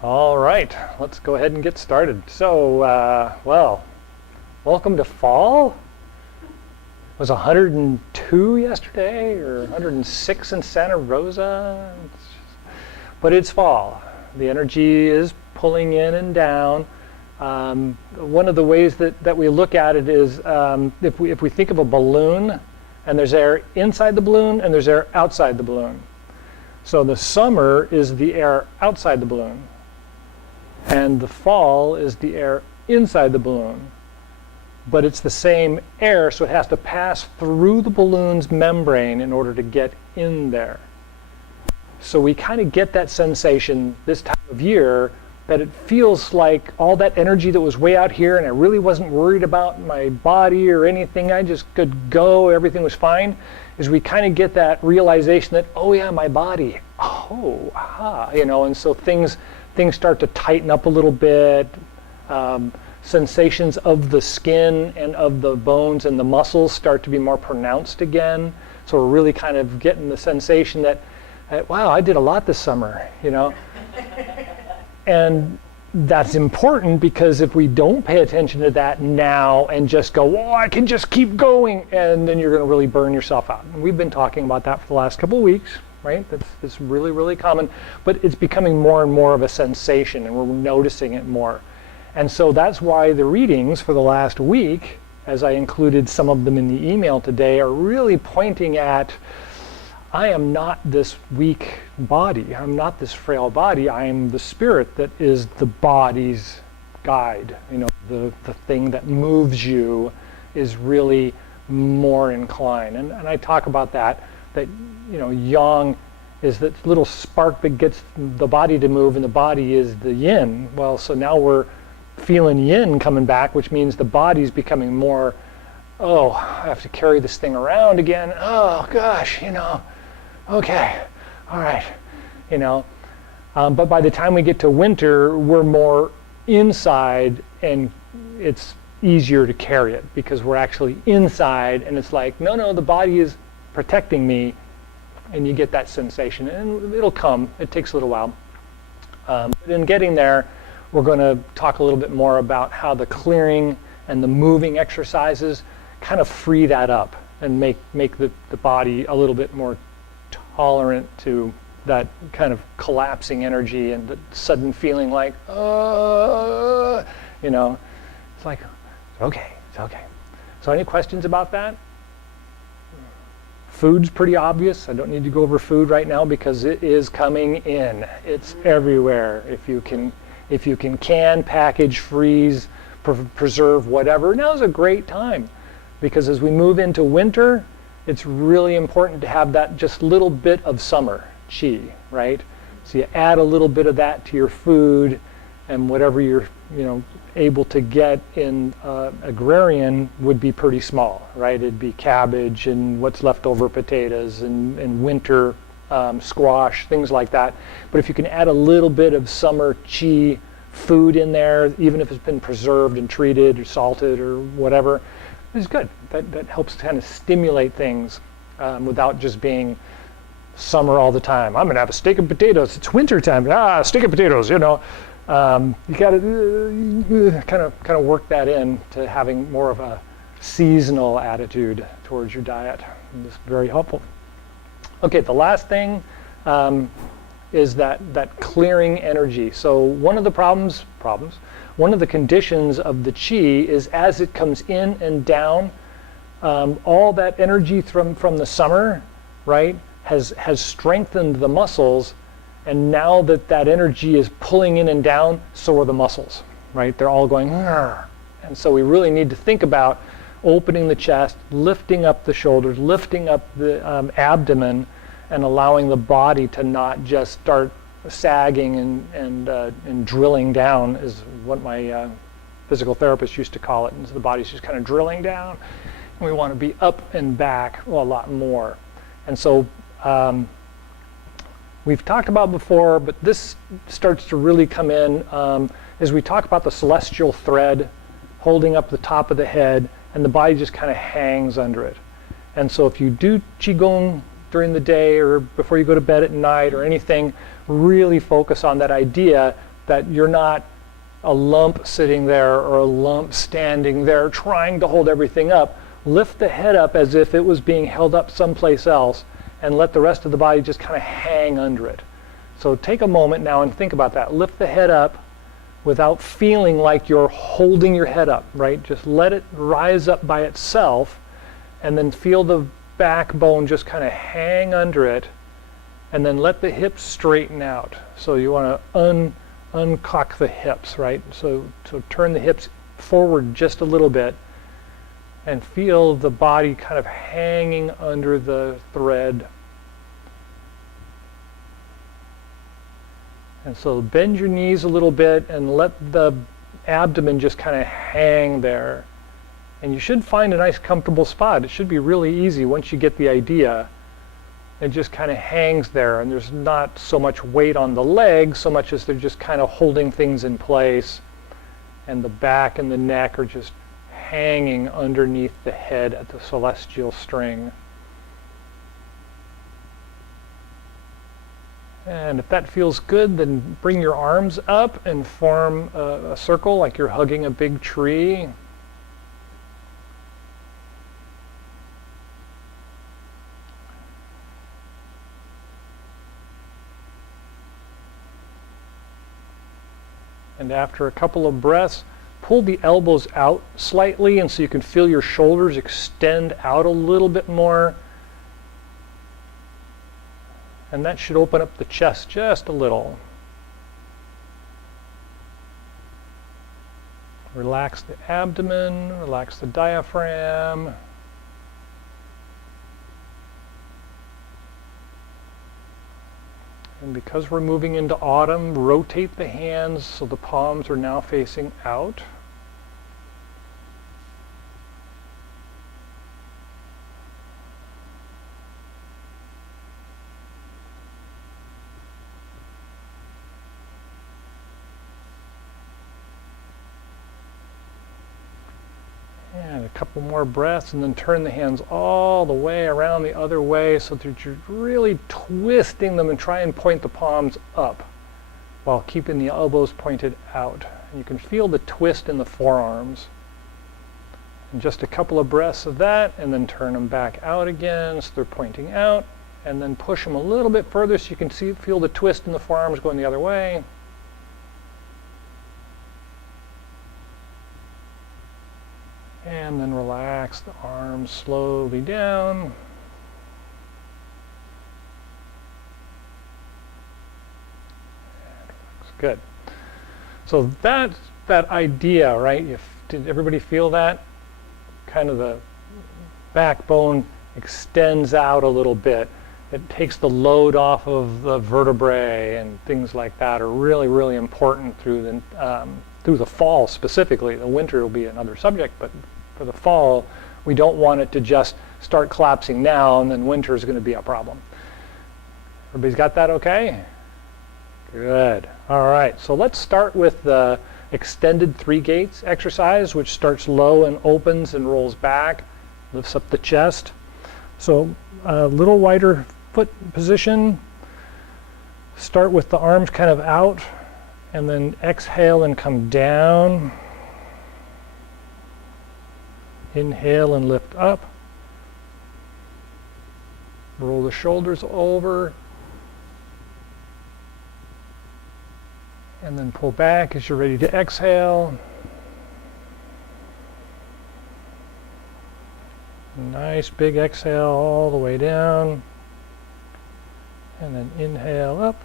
All right, let's go ahead and get started. So, welcome to fall. It was 102 yesterday, or 106 in Santa Rosa. But it's fall. The energy is pulling in and down. One of the ways that we look at it is if we think of a balloon, and there's air inside the balloon and there's air outside the balloon. So the summer is the air outside the balloon, and the fall is the air inside the balloon. But it's the same air, so it has to pass through the balloon's membrane in order to get in there. So we kind of get that sensation this time of year that it feels like all that energy that was way out here, and I really wasn't worried about my body or anything, I just could go, everything was fine, is we kind of get that realization that, oh yeah, my body, oh, aha, and so things start to tighten up a little bit. Sensations of the skin and of the bones and the muscles start to be more pronounced again. So we're really kind of getting the sensation that, wow, I did a lot this summer, And that's important, because if we don't pay attention to that now and just go, oh, I can just keep going, and then you're going to really burn yourself out. And we've been talking about that for the last couple of weeks, right? It's really, really common, but it's becoming more and more of a sensation, and we're noticing it more. And so that's why the readings for the last week, as I included some of them in the email today, are really pointing at, I am not this weak body. I'm not this frail body. I am the spirit that is the body's guide. The thing that moves you is really more inclined. And I talk about that yang is that little spark that gets the body to move, and the body is the yin. Well, so now we're feeling yin coming back, which means the body's becoming more, oh, I have to carry this thing around again. Oh, gosh, okay, all right, But by the time we get to winter, we're more inside, and it's easier to carry it because we're actually inside, and it's like, no, the body is protecting me, and you get that sensation, and it'll come. It takes a little while. But in getting there, we're going to talk a little bit more about how the clearing and the moving exercises kind of free that up and make the body a little bit more tolerant to that kind of collapsing energy and the sudden feeling like, it's like, it's okay. So any questions about that? Food's pretty obvious. I don't need to go over food right now because it is coming in. It's everywhere. If you can package, freeze, preserve, whatever, now's a great time, because as we move into winter, it's really important to have that just little bit of summer chi, right? So you add a little bit of that to your food, and whatever you're able to get in agrarian would be pretty small, right? It'd be cabbage and what's left over potatoes and winter squash, things like that. But if you can add a little bit of summer chi food in there, even if it's been preserved and treated or salted or whatever, it's good. That helps kind of stimulate things without just being summer all the time. I'm gonna have a steak and potatoes. It's winter time. Steak and potatoes. You got to kind of work that in to having more of a seasonal attitude towards your diet. It's very helpful. Okay, the last thing is that clearing energy. So one of the problems, one of the conditions of the chi is as it comes in and down, all that energy from the summer, right, has strengthened the muscles, and now that energy is pulling in and down, so are the muscles, right? They're all going, "Arr." And so we really need to think about opening the chest, lifting up the shoulders, lifting up the abdomen, and allowing the body to not just start sagging and drilling down, is what my physical therapist used to call it. And so the body's just kind of drilling down, and we want to be up and back a lot more. And so we've talked about before, but this starts to really come in as we talk about the celestial thread holding up the top of the head, and the body just kind of hangs under it. And so if you do Qigong during the day or before you go to bed at night or anything, really focus on that idea that you're not a lump sitting there or a lump standing there trying to hold everything up. Lift the head up as if it was being held up someplace else, and let the rest of the body just kind of hang under it. So take a moment now and think about that. Lift the head up without feeling like you're holding your head up, right? Just let it rise up by itself, and then feel the backbone just kind of hang under it, and then let the hips straighten out. So you want to uncock the hips, right? So turn the hips forward just a little bit and feel the body kind of hanging under the thread. And so bend your knees a little bit and let the abdomen just kind of hang there. And you should find a nice comfortable spot. It should be really easy once you get the idea. It just kind of hangs there, and there's not so much weight on the legs so much as they're just kind of holding things in place, and the back and the neck are just hanging underneath the head at the celestial string. And if that feels good, then bring your arms up and form a circle like you're hugging a big tree. And after a couple of breaths, pull the elbows out slightly, and so you can feel your shoulders extend out a little bit more. And that should open up the chest just a little. Relax the abdomen, relax the diaphragm. And because we're moving into autumn, rotate the hands so the palms are now facing out. And a couple more breaths, and then turn the hands all the way around the other way so that you're really twisting them, and try and point the palms up while keeping the elbows pointed out. And you can feel the twist in the forearms. And just a couple of breaths of that, and then turn them back out again so they're pointing out, and then push them a little bit further so you can feel the twist in the forearms going the other way. And then relax the arms slowly down. Good. So that idea, right? Did everybody feel that? Kind of the backbone extends out a little bit. It takes the load off of the vertebrae, and things like that are really, really important through the fall specifically. The winter will be another subject, but for the fall, we don't want it to just start collapsing now, and then winter is going to be a problem. Everybody's got that okay? Good. All right, so let's start with the extended three gates exercise, which starts low and opens and rolls back, lifts up the chest. So a little wider foot position. Start with the arms kind of out, and then exhale and come down. Inhale and lift up. Roll the shoulders over. And then pull back as you're ready to exhale. Nice big exhale all the way down. And then inhale up.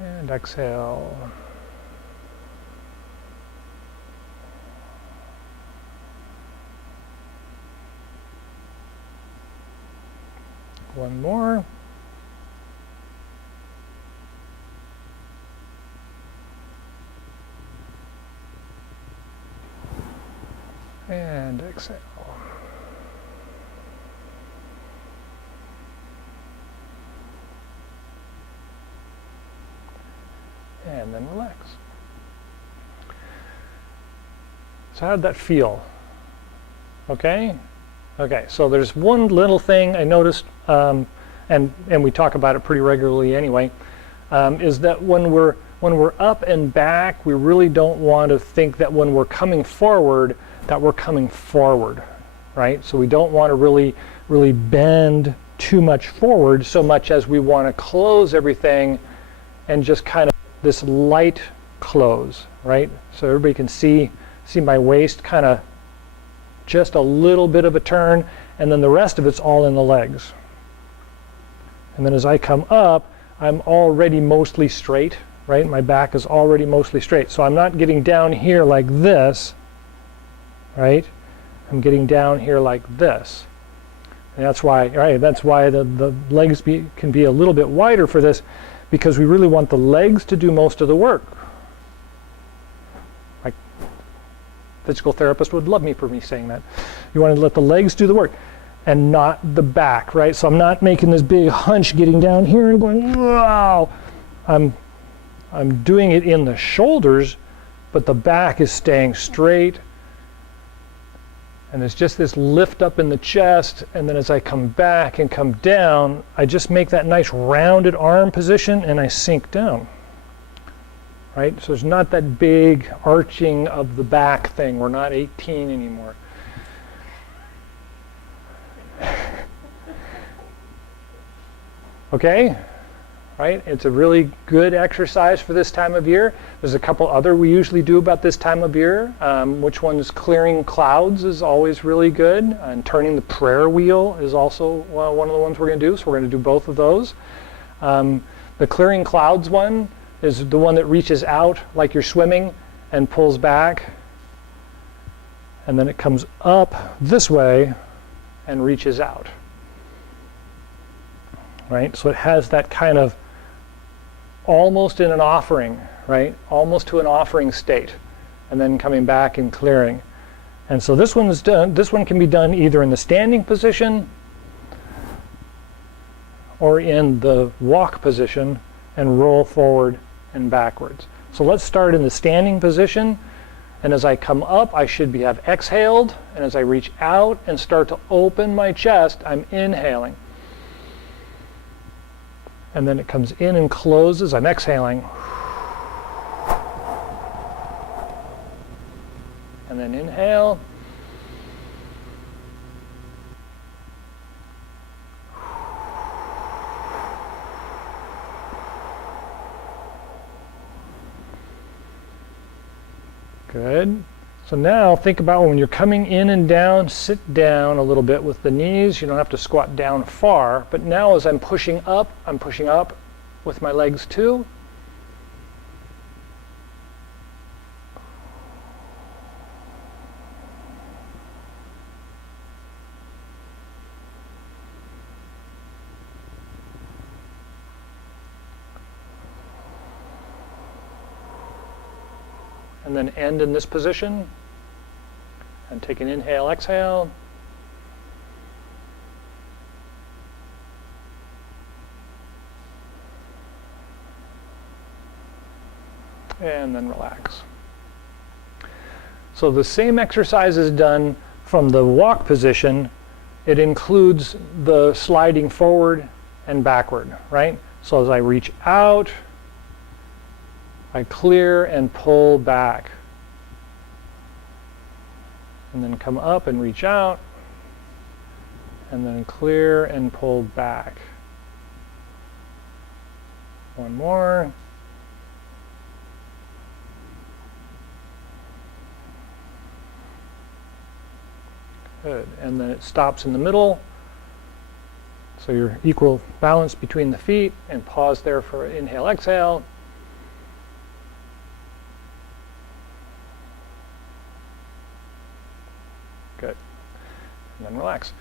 And exhale. One more. And exhale. And then relax. So how did that feel? Okay? Okay, so there's one little thing I noticed, and we talk about it pretty regularly anyway, is that when we're up and back, we really don't want to think that when we're coming forward, that we're coming forward, right? So we don't want to really bend too much forward so much as we want to close everything and just kind of this light close, right? So everybody can see my waist kind of just a little bit of a turn, and then the rest of it's all in the legs. And then as I come up, I'm already mostly straight, right? My back is already mostly straight. So I'm not getting down here like this, right? I'm getting down here like this. And that's why, right, that's why the legs can be a little bit wider for this, because we really want the legs to do most of the work. Like, physical therapist would love me for me saying that. You want to let the legs do the work and not the back, right? So I'm not making this big hunch getting down here and going, wow. I'm doing it in the shoulders, but the back is staying straight. And it's just this lift up in the chest, and then as I come back and come down, I just make that nice rounded arm position and I sink down. Right? So there's not that big arching of the back thing. We're not 18 anymore. Okay? Right? It's a really good exercise for this time of year. There's a couple other we usually do about this time of year. Which one is clearing clouds is always really good. And turning the prayer wheel is also one of the ones we're going to do. So we're going to do both of those. The clearing clouds one is the one that reaches out like you're swimming and pulls back. And then it comes up this way and reaches out. Right? So it has that kind of almost in an offering, right? Almost to an offering state, and then coming back and clearing. And so this one is done. This one can be done either in the standing position or in the walk position and roll forward and backwards. So let's start in the standing position, and as I come up, I should have exhaled, and as I reach out and start to open my chest, I'm inhaling. And then it comes in and closes. I'm exhaling. And then inhale. Good. So now think about when you're coming in and down, sit down a little bit with the knees. You don't have to squat down far. But now as I'm pushing up with my legs too. And then end in this position. And take an inhale, exhale. And then relax. So the same exercise is done from the walk position. It includes the sliding forward and backward, right? So as I reach out, I clear and pull back. And then come up and reach out. And then clear and pull back. One more. Good. And then it stops in the middle. So you're equal balance between the feet, and pause there for inhale, exhale. Good. And then relax.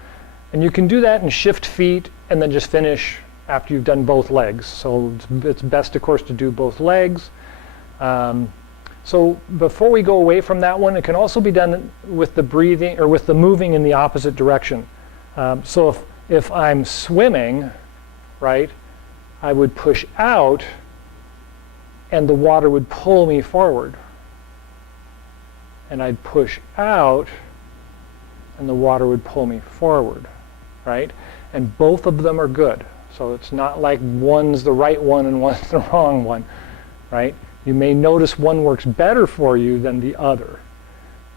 And you can do that and shift feet and then just finish after you've done both legs. So it's best, of course, to do both legs. So before we go away from that one, it can also be done with the breathing or with the moving in the opposite direction. So if I'm swimming, right, I would push out and the water would pull me forward. And I'd push out and the water would pull me forward, right? And both of them are good. So it's not like one's the right one and one's the wrong one, right? You may notice one works better for you than the other.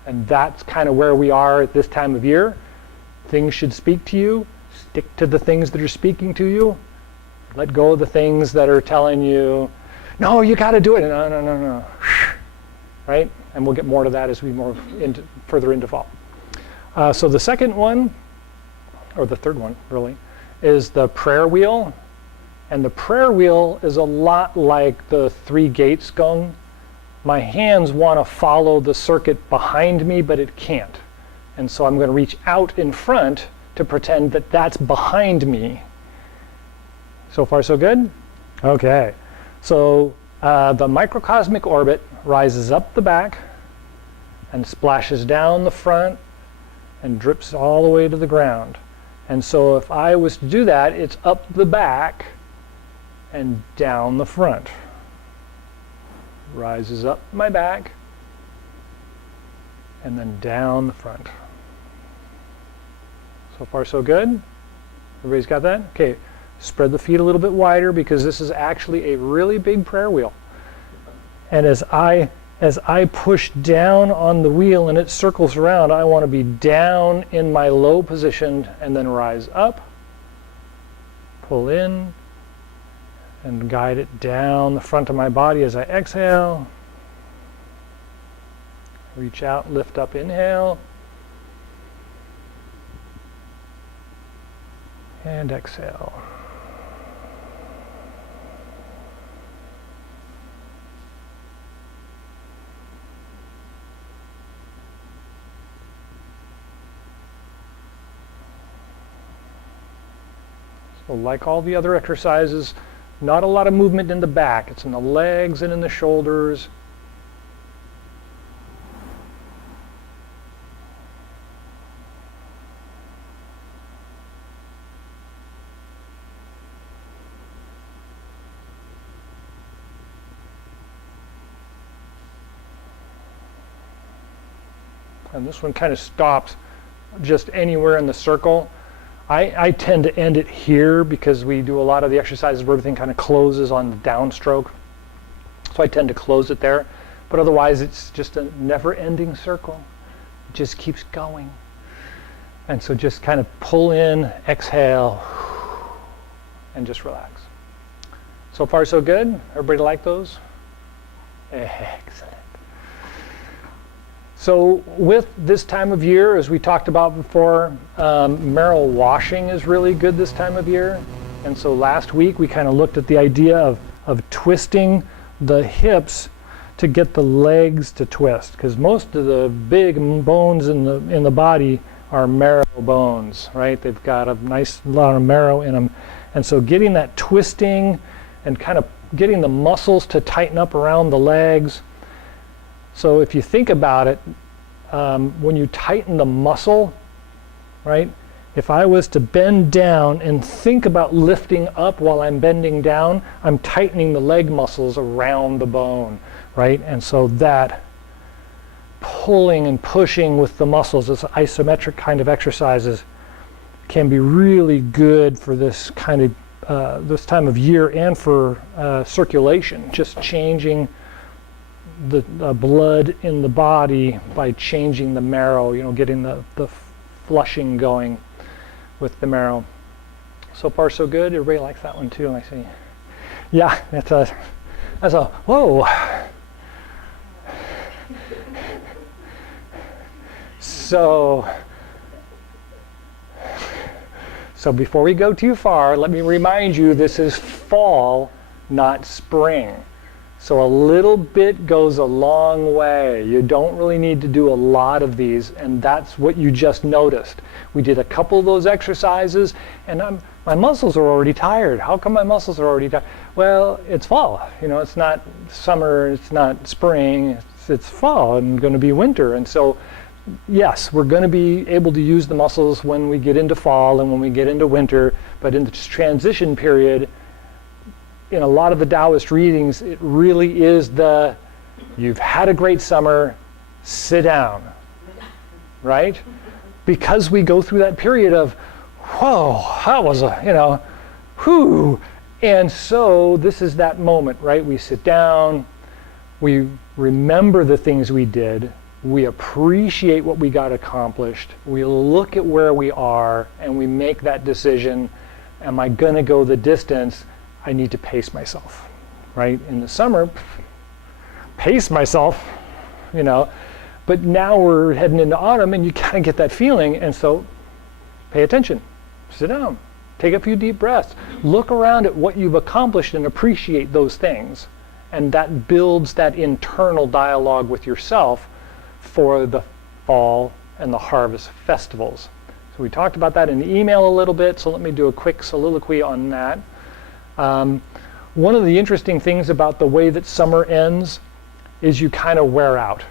And that's kind of where we are at this time of year. Things should speak to you. Stick to the things that are speaking to you. Let go of the things that are telling you, no, you got to do it. No, no, no, no. Right? And we'll get more to that as we move further into fall. So the second one, or the third one, really, is the prayer wheel. And the prayer wheel is a lot like the 3 gates gong. My hands want to follow the circuit behind me, but it can't. And so I'm going to reach out in front to pretend that that's behind me. So far, so good? Okay. So the microcosmic orbit rises up the back and splashes down the front and drips all the way to the ground. And so if I was to do that, it's up the back and down the front. Rises up my back and then down the front. So far, so good? Everybody's got that? Okay. Spread the feet a little bit wider because this is actually a really big prayer wheel. And as I push down on the wheel and it circles around, I want to be down in my low position and then rise up, pull in, and guide it down the front of my body as I exhale. Reach out, lift up, inhale. And exhale. So like all the other exercises, not a lot of movement in the back. It's in the legs and in the shoulders. And this one kind of stops just anywhere in the circle. I tend to end it here because we do a lot of the exercises where everything kind of closes on the downstroke. So I tend to close it there. But otherwise, it's just a never-ending circle. It just keeps going. And so just kind of pull in, exhale, and just relax. So far, so good? Everybody like those? Excellent. So with this time of year, as we talked about before, marrow washing is really good this time of year. And so last week we kind of looked at the idea of twisting the hips to get the legs to twist, because most of the big bones in the body are marrow bones, right? They've got a nice lot of marrow in them. And so getting that twisting and kind of getting the muscles to tighten up around the legs. So if you think about it, when you tighten the muscle, right? If I was to bend down and think about lifting up while I'm bending down, I'm tightening the leg muscles around the bone, right? And so that pulling and pushing with the muscles, this isometric kind of exercises, can be really good for this kind of this time of year and for circulation, just changing the blood in the body by changing the marrow, getting the flushing going with the marrow. So far, so good. Everybody likes that one too, I see. Yeah, that's a whoa. So before we go too far, let me remind you, this is fall, not spring. So a little bit goes a long way. You don't really need to do a lot of these, and that's what you just noticed. We did a couple of those exercises, and my muscles are already tired. How come my muscles are already tired? Well, it's fall. It's not summer, it's not spring, it's fall and going to be winter. And so, yes, we're going to be able to use the muscles when we get into fall and when we get into winter, but in this transition period, in a lot of the Taoist readings, it really is you've had a great summer, sit down, right? because we go through that period of, whoa, that was a, whew. And so this is that moment, right? We sit down, we remember the things we did, we appreciate what we got accomplished, we look at where we are, and we make that decision, am I gonna go the distance? I need to pace myself, right? In the summer, pace myself, but now we're heading into autumn and you kind of get that feeling, and so pay attention, sit down, take a few deep breaths, look around at what you've accomplished and appreciate those things. And that builds that internal dialogue with yourself for the fall and the harvest festivals. So we talked about that in the email a little bit, so let me do a quick soliloquy on that. One of the interesting things about the way that summer ends is you kind of wear out,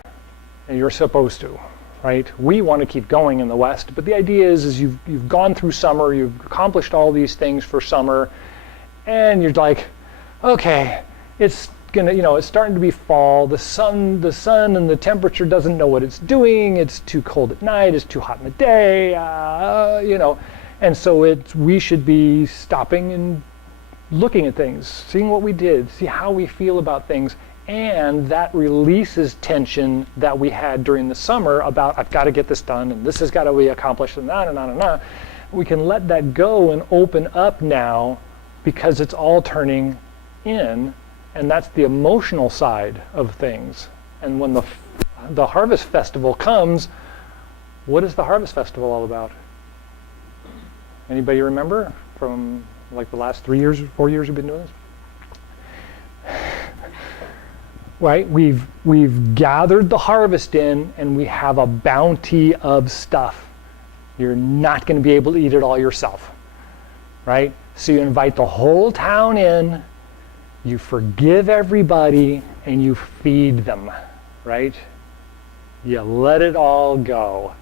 and you're supposed to, right? We want to keep going in the West, but the idea is you've gone through summer, you've accomplished all these things for summer, and you're like, okay, it's it's starting to be fall. The sun and the temperature doesn't know what it's doing. It's too cold at night. It's too hot in the day. And so we should be stopping and looking at things, seeing what we did, see how we feel about things, and that releases tension that we had during the summer about I've got to get this done and this has got to be accomplished and on and on and on. We can let that go and open up now because it's all turning in. And that's the emotional side of things. And when the Harvest Festival comes, what is the Harvest Festival all about? Anybody remember from like the last 3 years, 4 years we've been doing this? Right, we've gathered the harvest in and we have a bounty of stuff. You're not going to be able to eat it all yourself, right? So you invite the whole town in, you forgive everybody, and you feed them, right? You let it all go.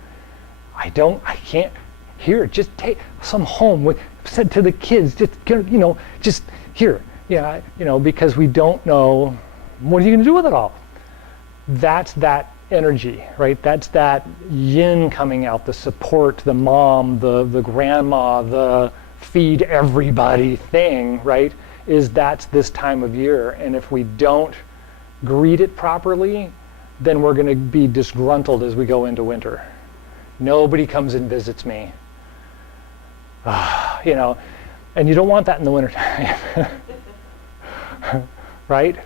I can't, here, just take some home. Said to the kids, just here, because we don't know, what are you gonna do with it all? That's that energy, right? That's that yin coming out, the support, the mom, the grandma, the feed everybody thing, right? That's this time of year. And if we don't greet it properly, then we're going to be disgruntled as we go into winter. Nobody comes and visits me. And you don't want that in the wintertime. Right?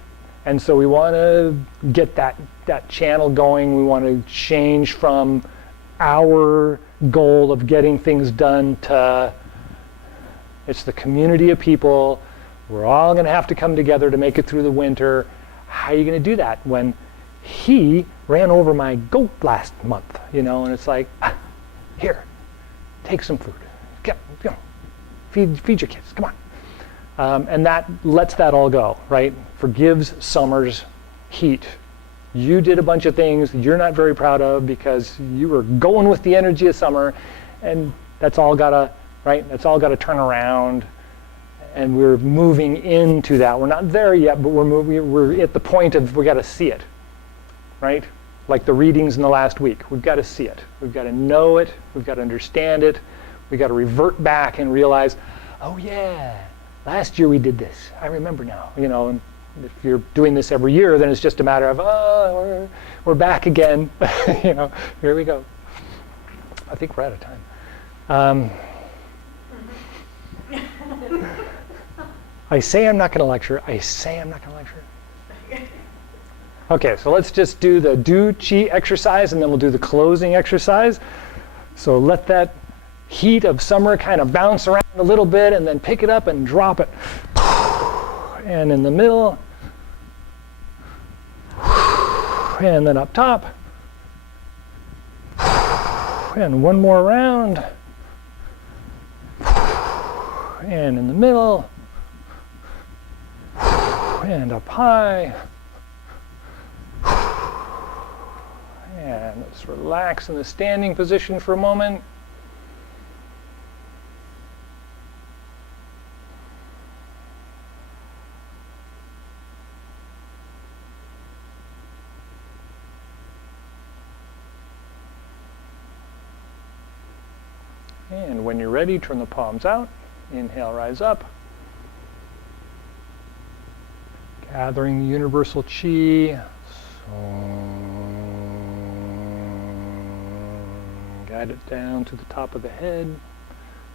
And so we want to get that channel going. We want to change from our goal of getting things done to it's the community of people. We're all going to have to come together to make it through the winter. How are you going to do that when he ran over my goat last month? And it's like, here, take some food. Feed your kids. Come on. And that lets that all go, right? Forgives summer's heat. You did a bunch of things you're not very proud of because you were going with the energy of summer, and that's all got to turn around. And we're moving into that. We're not there yet, but we're at the point of we got to see it, right? Like the readings in the last week. We've got to see it. We've got to know it. We've got to understand it. We've got to revert back and realize, oh yeah, last year we did this. I remember now. And if you're doing this every year, then it's just a matter of, we're back again. Here we go. I think we're out of time. I say I'm not going to lecture. Okay, so let's just do the do Chi exercise, and then we'll do the closing exercise. So let that heat of summer kind of bounce around a little bit, and then pick it up and drop it. And in the middle, and then up top, and one more round, and in the middle, and up high, and let's relax in the standing position for a moment. And when you're ready, turn the palms out. Inhale, rise up. Gathering the universal chi. Guide it down to the top of the head.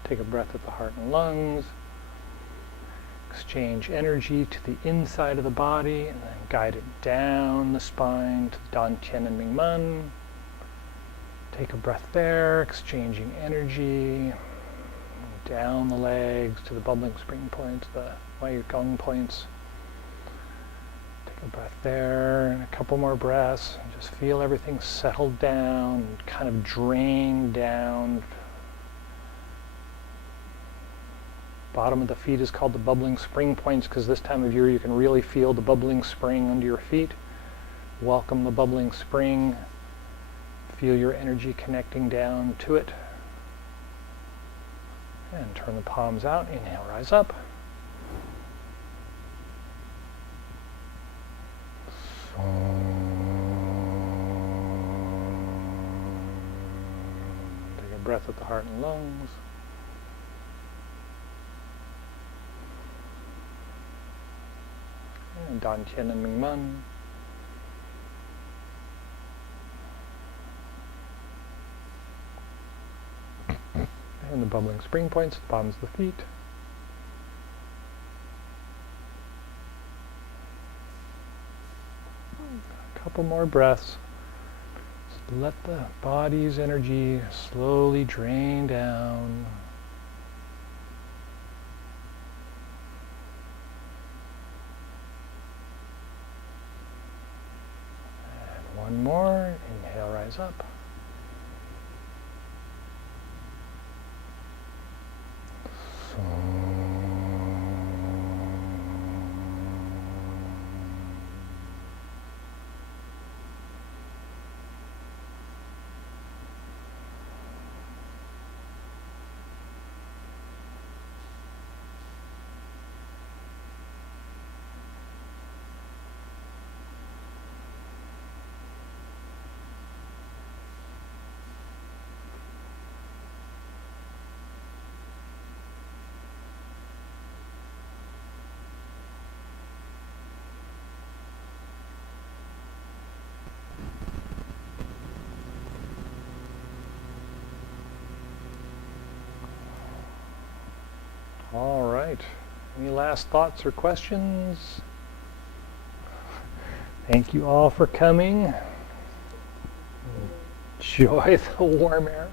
Take a breath at the heart and lungs. Exchange energy to the inside of the body and then guide it down the spine to the Dan Tian and Ming Men. Take a breath there, exchanging energy down the legs to the bubbling spring points, the Chi Gung points. Take a breath there and a couple more breaths. And just feel everything settle down, kind of drain down. Bottom of the feet is called the bubbling spring points because this time of year you can really feel the bubbling spring under your feet. Welcome the bubbling spring. Feel your energy connecting down to it. And turn the palms out. Inhale, rise up. Take a breath at the heart and lungs. And Dan Tian and Ming Men. And the bubbling spring points, the bottoms of the feet. A couple more breaths. Just let the body's energy slowly drain down. And one more. Inhale, rise up. All right. Any last thoughts or questions? Thank you all for coming. Enjoy the warm air.